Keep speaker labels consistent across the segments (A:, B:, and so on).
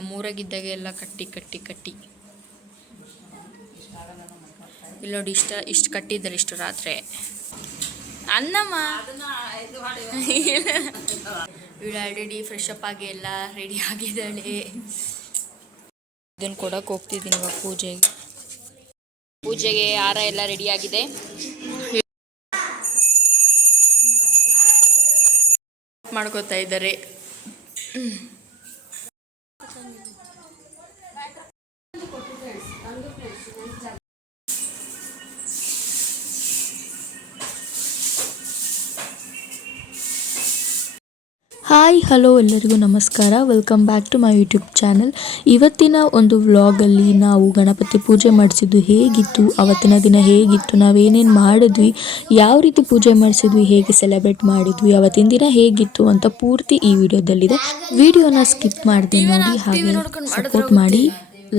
A: ನಮ್ಮೂರಾಗಿದ್ದಾಗ ಎಲ್ಲ ಕಟ್ಟಿ ಕಟ್ಟಿ ಕಟ್ಟಿ. ಇಲ್ಲಿ ನೋಡಿ ಇಷ್ಟ, ಇಷ್ಟು ಕಟ್ಟಿದ್ದಾರೆ ಇಷ್ಟು ರಾತ್ರಿ. ಅನ್ನಮ್ಮ! ಇವಳು ಆಲ್ರೆಡಿ ಫ್ರೆಶ್ ಅಪ್ ಆಗಿ ಎಲ್ಲ ರೆಡಿ ಆಗಿದ್ದಾಳೆ. ಇದನ್ನು ಕೊಡಕ್ಕೆ ಹೋಗ್ತಿದ್ದೀನಿ ಇವಾಗ ಪೂಜೆಗೆ. ಪೂಜೆಗೆ ಹಾರ ಎಲ್ಲ ರೆಡಿ ಆಗಿದೆ. ಮಾಡ್ಕೋತಾ ಇದ್ದಾರೆ.
B: ಹಾಯ್ ಹಲೋ ಎಲ್ಲರಿಗೂ ನಮಸ್ಕಾರ. Welcome back to my YouTube channel ಇವತ್ತಿನ ಒಂದು ವ್ಲಾಗಲ್ಲಿ ನಾವು ಗಣಪತಿ ಪೂಜೆ ಮಾಡಿಸಿದ್ದು ಹೇಗಿತ್ತು ಅವತ್ತಿನ ದಿನ ಹೇಗಿತ್ತು ನಾವೇನೇನು ಮಾಡಿದ್ವಿ ಯಾವ ರೀತಿ ಪೂಜೆ ಮಾಡಿಸಿದ್ವಿ ಹೇಗೆ ಸೆಲೆಬ್ರೇಟ್ ಮಾಡಿದ್ವಿ ಅವತ್ತಿನ ದಿನ ಹೇಗಿತ್ತು ಅಂತ ಪೂರ್ತಿ ಈ ವಿಡಿಯೋದಲ್ಲಿದೆ. ವಿಡಿಯೋನ ಸ್ಕಿಪ್ ಮಾಡಿದೆ ನೋಡಿ ಹಾಗೆ ಸಪೋರ್ಟ್ ಮಾಡಿ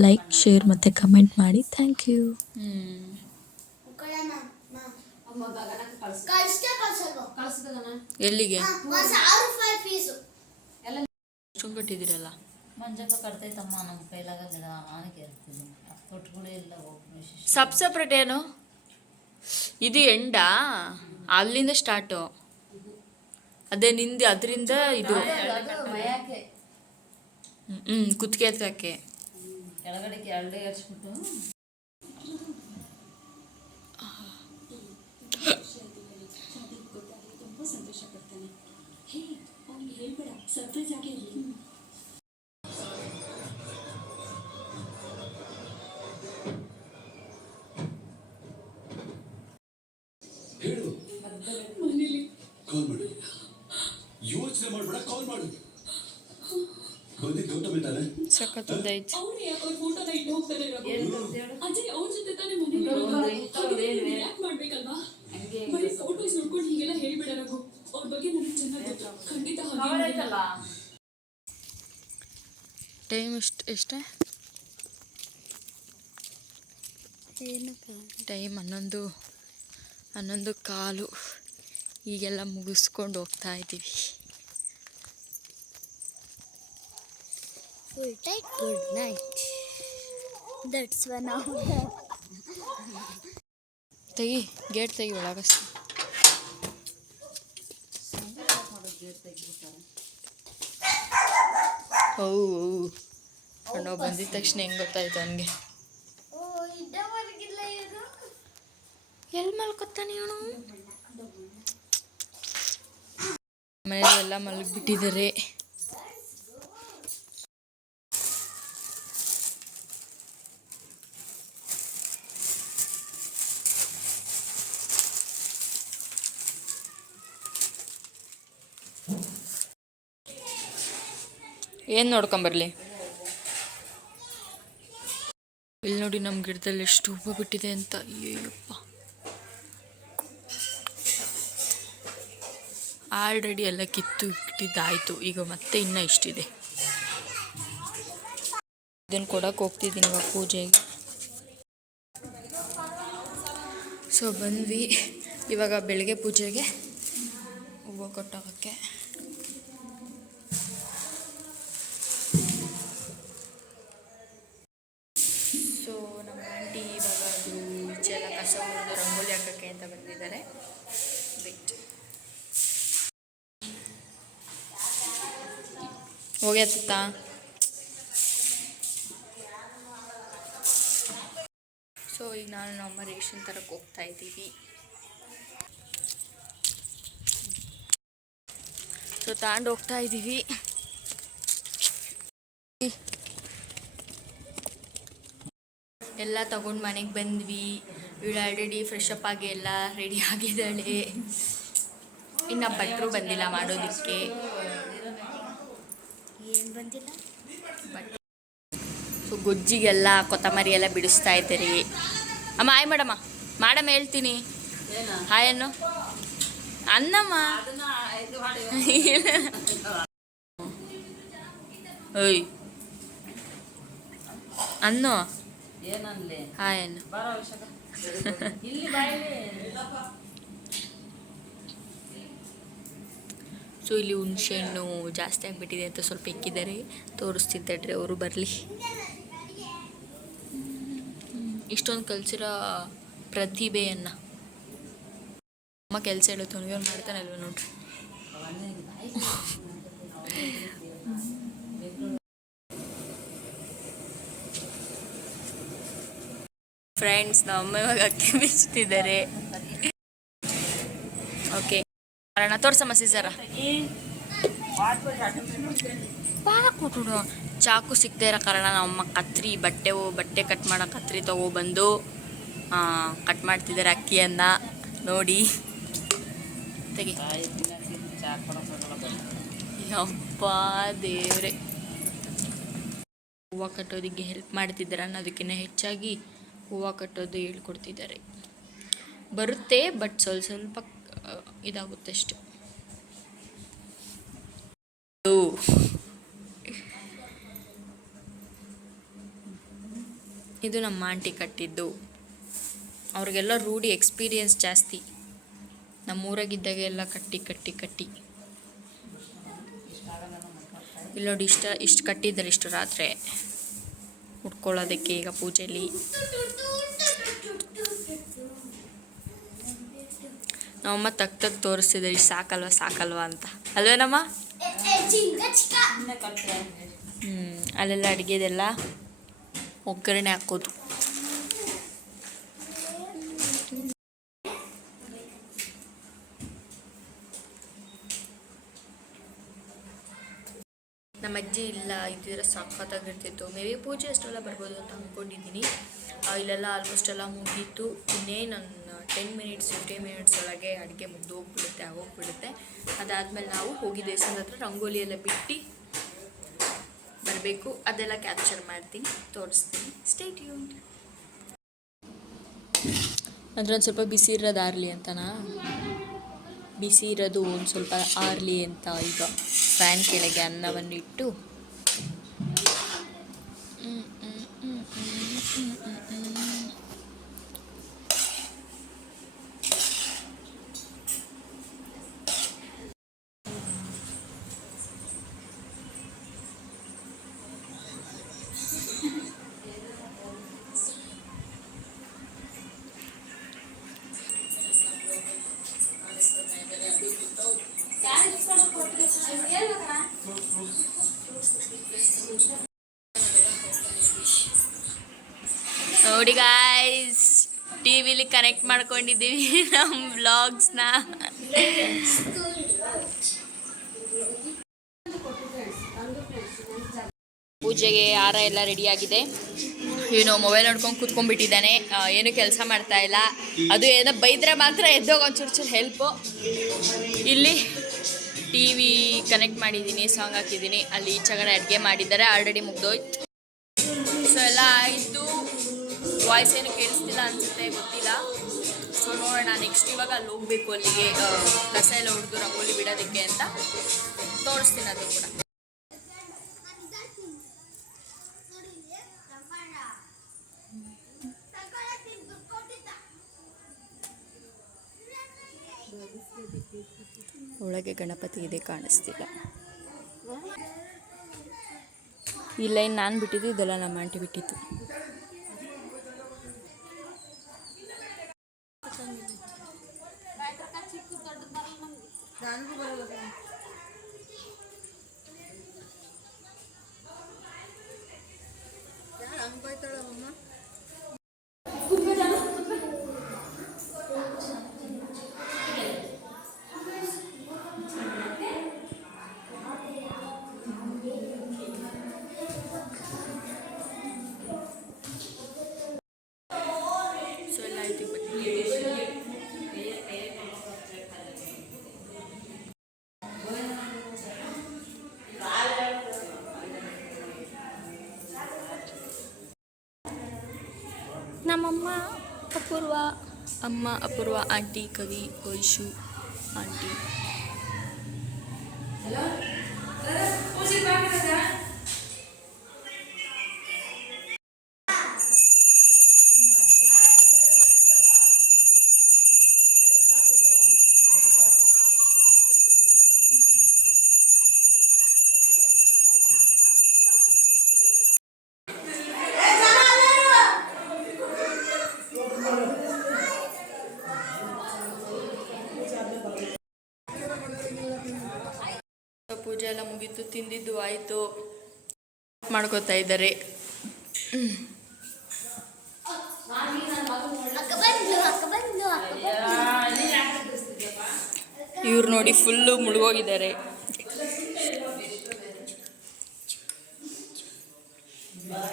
B: ಲೈಕ್ ಶೇರ್ ಮತ್ತು ಕಮೆಂಟ್ ಮಾಡಿ. ಥ್ಯಾಂಕ್ ಯು
A: ಎಲ್ಲಿಗೆ? ಕಟ್ಟಿದ್ದೀರಲ್ಲ?
C: ಕಟ್ತೈತಮ್ಮ ನಮ್ಮ ಕೈಲಾಗಲ್ಲ ಆನಕ್ಕೆ ಇರ್ತೀನಿ ತೊಟ್ಗಳು ಇಲ್ಲ
A: ಸಬ್ ಸಪ್ರೇಟ್ ಏನು? ಇದು ಎಂಡ? ಅಲ್ಲಿಂದ ಸ್ಟಾರ್ಟು ಅದೇ ನಿಂದು ಅದರಿಂದ ಇದು.
C: ಹ್ಮ್ ಕುತ್ಕೆ
A: ಹ್ಞೂ ಕುತ್ತಿಗೆ ಹತ್ರಕ್ಕೆ.
C: ಕೆಳಗಡೆಗೆ ಎರಡೇ ಏರ್ಸ್ಬಿಟ್ಟು
D: ಹೇಳು. ಕಾಲ್ ಮಾಡು. ಯೋಚನೆ ಮಾಡ್ಬೇಡ ಕಾಲ್ ಮಾಡು. ಬಂದಿದ್ದು ಗೌತಮಿ
E: ಅವ್ರು ಯಾಕೆ ಫೋಟೋನ ಇಟ್ಟು ಹೋಗ್ತಾರೆ ಅಜಯ್ ಅವ್ರ ಜೊತೆ ತಾನೇ ಮನೆಗೆ
A: ಟೈಮ್ ಎಷ್ಟು? ಎಷ್ಟೇ ಟೈಮ್ ಹನ್ನೊಂದು ಹನ್ನೊಂದು ಕಾಲು. ಈಗೆಲ್ಲ ಮುಗಿಸ್ಕೊಂಡು ಹೋಗ್ತಾ ಇದ್ದೀವಿ.
F: Full tight good night that's one
A: ತೆಗಿ ಗೇಟ್ ತೆಗಿ ಒಳಗಸ್ ಹೌ ನಾವು ಬಂದಿದ ತಕ್ಷಣ ಹೆಂಗೆ ಗೊತ್ತಾಯ್ತು ಅವನಿಗೆ
F: ಓ
A: ಎಲ್ಲಿ ಮಲ್ಕೊತಾನೆ ಇವನು ಮನೆಯಲ್ಲೆಲ್ಲ ಮಲಗಿಬಿಟ್ಟಿದ್ದಾರೆ. ಏನು ನೋಡ್ಕೊಂಬರ್ಲಿ ಇಲ್ಲಿ ನೋಡಿ ನಮ್ಮ ಗಿಡದಲ್ಲಿ ಎಷ್ಟು ಹೂವು ಬಿಟ್ಟಿದೆ ಅಂತ. ಅಯ್ಯಪ್ಪ ಆಲ್ರೆಡಿ ಎಲ್ಲ ಕಿತ್ತು ಇಟ್ಟಿದ್ದಾಯಿತು ಈಗ ಮತ್ತೆ ಇನ್ನೂ ಇಷ್ಟಿದೆ. ಇದನ್ನು ಕೊಡಕ್ಕೆ ಹೋಗ್ತಿದ್ದೀನಿ ಇವಾಗ ಪೂಜೆಗೆ. ಸೊ ಬಂದ್ವಿ. ಇವಾಗ ಬೆಳಗ್ಗೆ ಪೂಜೆಗೆ ಹೂವು ಕೊಟ್ಟೋಗೋಕ್ಕೆ. ಹೋಗ್ಯತ್ತ ಸೊ ಈಗ ನಾನು ನಮ್ಮ ರೇಷನ್ ತರಕ್ಕೆ ಹೋಗ್ತಾ ಇದ್ದೀವಿ. ಸೊ ತಗೊಂಡು ಹೋಗ್ತಾ ಇದ್ದೀವಿ. ಎಲ್ಲ ತಗೊಂಡು ಮನೆಗೆ ಬಂದ್ವಿ. ಇವಳು ಆಲ್ರೆಡಿ ಫ್ರೆಶ್ ಅಪ್ ಆಗಿ ಎಲ್ಲ ರೆಡಿ ಆಗಿದ್ದಾಳೆ. ಇನ್ನು ಭಟ್ರು ಬಂದಿಲ್ಲ ಮಾಡೋದಕ್ಕೆ.
F: ಏನು ಬಂದಿಲ್ಲ?
A: ಬಟ್ ಸೊ ಗೊಜ್ಜಿಗೆಲ್ಲ ಕೊತ್ತಂಬರಿ ಎಲ್ಲ ಬಿಡಿಸ್ತಾ ಇದ್ದೀರಿ. ಅಮ್ಮ ಹಾಯ್ ಮಾಡಮ್ಮ ಮಾಡಮ್ಮ ಹೇಳ್ತೀನಿ. ಹಾಯ್ ಅನ್ನು. ಅನ್ನಮ್ಮ ಓಯ್ ಅನ್ನೋ.
C: ಏನನ್ಲಿ
A: ಹಾಯ್ ಅನ್ನು
C: ಬರೋ ಅವಶ್ಯಕ ಇಲ್ಲಿ ಬಾಯಿಲಿ
A: ಸೊ ಇಲ್ಲಿ ಹುಣಸೆ ಹಣ್ಣು ಜಾಸ್ತಿ ಆಗಿಬಿಟ್ಟಿದೆ ಅಂತ ಸ್ವಲ್ಪ ಇಕ್ಕಿದ್ದಾರೆ ತೋರಿಸ್ತಿದ್ದಾರೆ ಅವರು, ಬರಲಿ. ಇಷ್ಟೊಂದು ಕಲಿಸಿರೋ ಪ್ರತಿಭೆಯನ್ನು. ಅಮ್ಮ ಕೆಲಸ ಹೇಳುತ್ತೆ ಅವ್ನು ಮಾಡ್ತಾನಲ್ವ ನೋಡ್ರಿ. ಫ್ರೆಂಡ್ಸ್ ನಮ್ಮ ಇವಾಗ ಅಕ್ಕಿ ಬಿಚ್ತಿದ್ದಾರೆ. ಕಾರಣ ತೋರ್ಸಮ್ಮ ಸೀಸರ ಕೊಟ್ಟು ಚಾಕು ಸಿಗದೆ ಇರೋ ಕಾರಣ ನಮ್ಮಮ್ಮ ಕತ್ರಿ, ಬಟ್ಟೆ ಬಟ್ಟೆ ಕಟ್ ಮಾಡೋ ಕತ್ರಿ ತಗೋಬಂದು ಕಟ್ ಮಾಡ್ತಿದ್ದಾರೆ ಅಕ್ಕಿಯನ್ನ. ನೋಡಿ. ತೆಗಿ. ಯಪ್ಪ ದೇವ್ರೆ. ಹೂವು ಕಟ್ಟೋದಕ್ಕೆ ಹೆಲ್ಪ್ ಮಾಡ್ತಿದ್ದಾರೆ ಅನ್ನೋದಕ್ಕಿಂತ ಹೆಚ್ಚಾಗಿ ಹೂವು ಕಟ್ಟೋದು ಹೇಳ್ಕೊಡ್ತಿದ್ದಾರೆ ಬರುತ್ತೆ ಬಟ್ ಸ್ವಲ್ಪ ಸ್ವಲ್ಪ ಇದಾಗುತ್ತೆ ಅಷ್ಟೆ. ಇದು ನಮ್ಮ ಆಂಟಿ ಕಟ್ಟಿದ್ದು. ಅವ್ರಿಗೆಲ್ಲ ರೂಢಿ ಎಕ್ಸ್ಪೀರಿಯನ್ಸ್ ಜಾಸ್ತಿ. ನಮ್ಮೂರಾಗಿದ್ದಾಗ ಎಲ್ಲ ಕಟ್ಟಿ ಕಟ್ಟಿ ಕಟ್ಟಿ. ಇಲ್ಲಿ ನೋಡಿ, ಇಷ್ಟ, ಇಷ್ಟು ಕಟ್ಟಿದ್ದಾರೆ ಇಷ್ಟು ರಾತ್ರಿ. ಉಟ್ಕೊಳ್ಳೋದಕ್ಕೆ ಈಗ ಪೂಜೆಯಲ್ಲಿ ನಮ್ಮಮ್ಮ ತಕ್ ತಗ್ ತೋರಿಸ್ತಿದ್ದಾರೆ ಇಷ್ಟು ಸಾಕಲ್ವಾ ಸಾಕಲ್ವಾ ಅಂತ. ಅಲ್ವೇನಮ್ಮ? ಹ್ಞೂ ಅಲ್ಲೆಲ್ಲ ಅಡುಗೆದೆಲ್ಲ ಒಗ್ಗರಣೆ ಹಾಕೋದು ನಮ್ಮ ಅಜ್ಜಿ ಇಲ್ಲ ಇದ್ದಿದ್ರೆ ಸಖತ್ತಾಗಿರ್ತಿತ್ತು ಮೇ ಬಿ ಪೂಜೆ ಅಷ್ಟೆಲ್ಲ ಬರ್ಬೋದು ಅಂತ ಅಂದ್ಕೊಂಡಿದ್ದೀನಿ ಇಲ್ಲೆಲ್ಲ ಆಲ್ಮೋಸ್ಟ್ ಎಲ್ಲ ಮುಗೀತು. ಇನ್ನೇ ನನ್ನ ಟೆನ್ ಮಿನಿಟ್ಸ್ ಫಿಫ್ಟೀನ್ ಮಿನಿಟ್ಸ್ ಒಳಗೆ ಅಡುಗೆ ಮುಗ್ದು ಹೋಗ್ಬಿಡುತ್ತೆ, ಆಗೋಗ್ಬಿಡುತ್ತೆ. ಅದಾದಮೇಲೆ ನಾವು ಹೋಗಿ ದೇವಸ್ಥಾನದ ಹತ್ರ ರಂಗೋಲಿ ಎಲ್ಲ ಬಿಟ್ಟು ಬರಬೇಕು. ಅದೆಲ್ಲ ಕ್ಯಾಪ್ಚರ್ ಮಾಡ್ತೀನಿ, ತೋರಿಸ್ತೀನಿ. ಸ್ಟೇಟ್ ಟ್ಯೂನ್ ಅಂದರೆ ಒಂದು ಸ್ವಲ್ಪ ಬಿಸಿ ಇರೋದು ಆರಲಿ ಅಂತನಾ? ಬಿಸಿ ಇರೋದು ಒಂದು ಸ್ವಲ್ಪ ಆರಲಿ ಅಂತ ಈಗ. ಫ್ಯಾನ್ ಕೆಳಗೆ ಅನ್ನವನ್ನು ಇಟ್ಟು. ನೋಡಿ ಗಾಯ್ಸ್ ಟಿ ವಿಲಿ ಕನೆಕ್ಟ್ ಮಾಡ್ಕೊಂಡಿದ್ದೀವಿ ನಮ್ಮ ವ್ಲಾಗ್ಸ್ನ ಪೂಜೆಗೆ ಹಾರ ಎಲ್ಲ ರೆಡಿಯಾಗಿದೆ ಇವನು ಮೊಬೈಲ್ ನೋಡ್ಕೊಂಡು ಕುತ್ಕೊಂಡ್ಬಿಟ್ಟಿದ್ದಾನೆ. ಏನು ಕೆಲಸ ಮಾಡ್ತಾ ಇಲ್ಲ. ಅದು ಏನೋ ಬೈದ್ರೆ ಮಾತ್ರ ಎದ್ದೋಗ ಒಂಚೂರು ಚೂರು ಹೆಲ್ಪು ಇಲ್ಲಿ ಟಿ ವಿ ಕನೆಕ್ಟ್ ಮಾಡಿದ್ದೀನಿ ಸಾಂಗ್ ಹಾಕಿದ್ದೀನಿ. ಅಲ್ಲಿ ಈಚೆಗಡೆ ಅಡುಗೆ ಮಾಡಿದ್ದಾರೆ ಆಲ್ರೆಡಿ ಮುಗ್ದೋಯ್ತು ಸೊ ಎಲ್ಲ ಆಯಿತು. ವಾಯ್ಸ್ ಏನು ಕೇಳಿಸ್ತಿಲ್ಲ ಅನ್ಸುತ್ತೆ ಗೊತ್ತಿಲ್ಲ. ಸೊ ನೋಡೋಣ ನೆಕ್ಸ್ಟ್ ಇವಾಗ ಅಲ್ಲಿ ಹೋಗ್ಬೇಕು ಅಲ್ಲಿಗೆ ಕಸ ಎಲ್ಲ ಹೊಡೆದು ರಂಗೋಲಿ ಬಿಡೋದಕ್ಕೆ ಅಂತ ತೋರಿಸ್ತೀನಿ ಅದು ಕೂಡ. ಒಳಗೆ ಗಣಪತಿ ಇದೆ ಕಾಣಿಸ್ತಿಲ್ಲ. ಈ ಲೈನ್ ನಾನು ಬಿಟ್ಟಿದ್ದು ಇದೆಲ್ಲ ನಮ್ಮ ಆಂಟಿ ಬಿಟ್ಟಿತ್ತು ಸೊ ನಮ್ಮಮ್ಮ ಅಪೂರ್ವ ಅಮ್ಮ ಅಪೂರ್ವ ಆಂಟಿ ಕವಿ ವೈಶು ಎಲ್ಲ ಮುಗೀತು ತಿಂದಿದ್ದು ಆಯಿತು. ಮಾಡ್ಕೋತಾ ಇದ್ದಾರೆ.
F: ಅಕ್ಕ ಬಂದು ಅಕ್ಕ ಬಂದು ಅಕ್ಕ
A: ಇವ್ರು ನೋಡಿ full ಮುಳುಗೋಗಿದ್ದಾರೆ.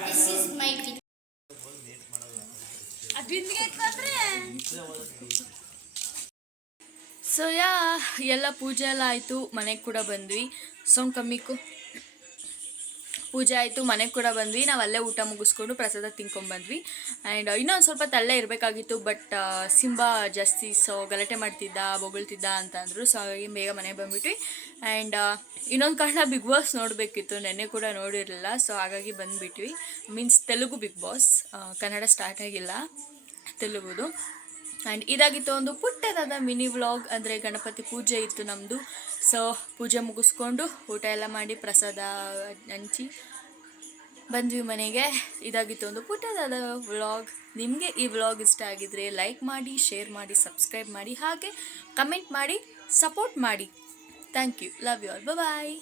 F: This is my
A: so yeah ಎಲ್ಲ ಪೂಜೆ ಎಲ್ಲ ಆಯಿತು, ಮನೆಗೆ ಕೂಡ ಬಂದ್ವಿ. ಸೌಂಡ್ ಕಮ್ಮಿಕ್ಕು ಪೂಜೆ ಆಯಿತು, ಮನೆಗೆ ಕೂಡ ಬಂದ್ವಿ. ನಾವು ಅಲ್ಲೇ ಊಟ ಮುಗಿಸ್ಕೊಂಡು ಪ್ರಸಾದ ತಿನ್ಕೊಂಡ್ಬಂದ್ವಿ ಆ್ಯಂಡ್ ಇನ್ನೊಂದು ಸ್ವಲ್ಪ ತಲ್ಲೆ ಇರಬೇಕಾಗಿತ್ತು ಬಟ್ ಸಿಂಬಾ ಜಾಸ್ತಿ ಸೊ ಗಲಾಟೆ ಮಾಡ್ತಿದ್ದ, ಬೊಗಳ್ತಿದ್ದ ಅಂತ ಅಂದರು. ಸೊ ಹಾಗಾಗಿ ಬೇಗ ಮನೆಗೆ ಬಂದ್ಬಿಟ್ವಿ. ಆ್ಯಂಡ್ ಇನ್ನೊಂದು ಕಾರಣ ಬಿಗ್ ಬಾಸ್ ನೋಡಬೇಕಿತ್ತು. ನೆನ್ನೆ ಕೂಡ ನೋಡಿರಲಿಲ್ಲ. ಸೊ ಹಾಗಾಗಿ ಬಂದುಬಿಟ್ವಿ. Means Telugu Bigg Boss Kannada start ಆಗಿಲ್ಲ. ತೆಲುಗುದು. ಆ್ಯಂಡ್ ಇದಾಗಿತ್ತು ಒಂದು ಪುಟ್ಟದಾದ ಮಿನಿ ವ್ಲಾಗ್ ಅಂದರೆ ಗಣಪತಿ ಪೂಜೆ ಇತ್ತು ನಮ್ಮದು ಸೊ ಪೂಜೆ ಮುಗಿಸ್ಕೊಂಡು ಊಟ ಎಲ್ಲ ಮಾಡಿ ಪ್ರಸಾದ ಹಂಚಿ ಬಂದ್ವಿ ಮನೆಗೆ. ಇದಾಗಿತ್ತು ಒಂದು ಪುಟ್ಟದಾದ ವ್ಲಾಗ್. ನಿಮಗೆ ಈ ವ್ಲಾಗ್ ಇಷ್ಟ ಆಗಿದ್ರೆ ಲೈಕ್ ಮಾಡಿ ಶೇರ್ ಮಾಡಿ ಸಬ್ಸ್ಕ್ರೈಬ್ ಮಾಡಿ, ಹಾಗೆ ಕಮೆಂಟ್ ಮಾಡಿ ಸಪೋರ್ಟ್ ಮಾಡಿ. Thank you love you all bye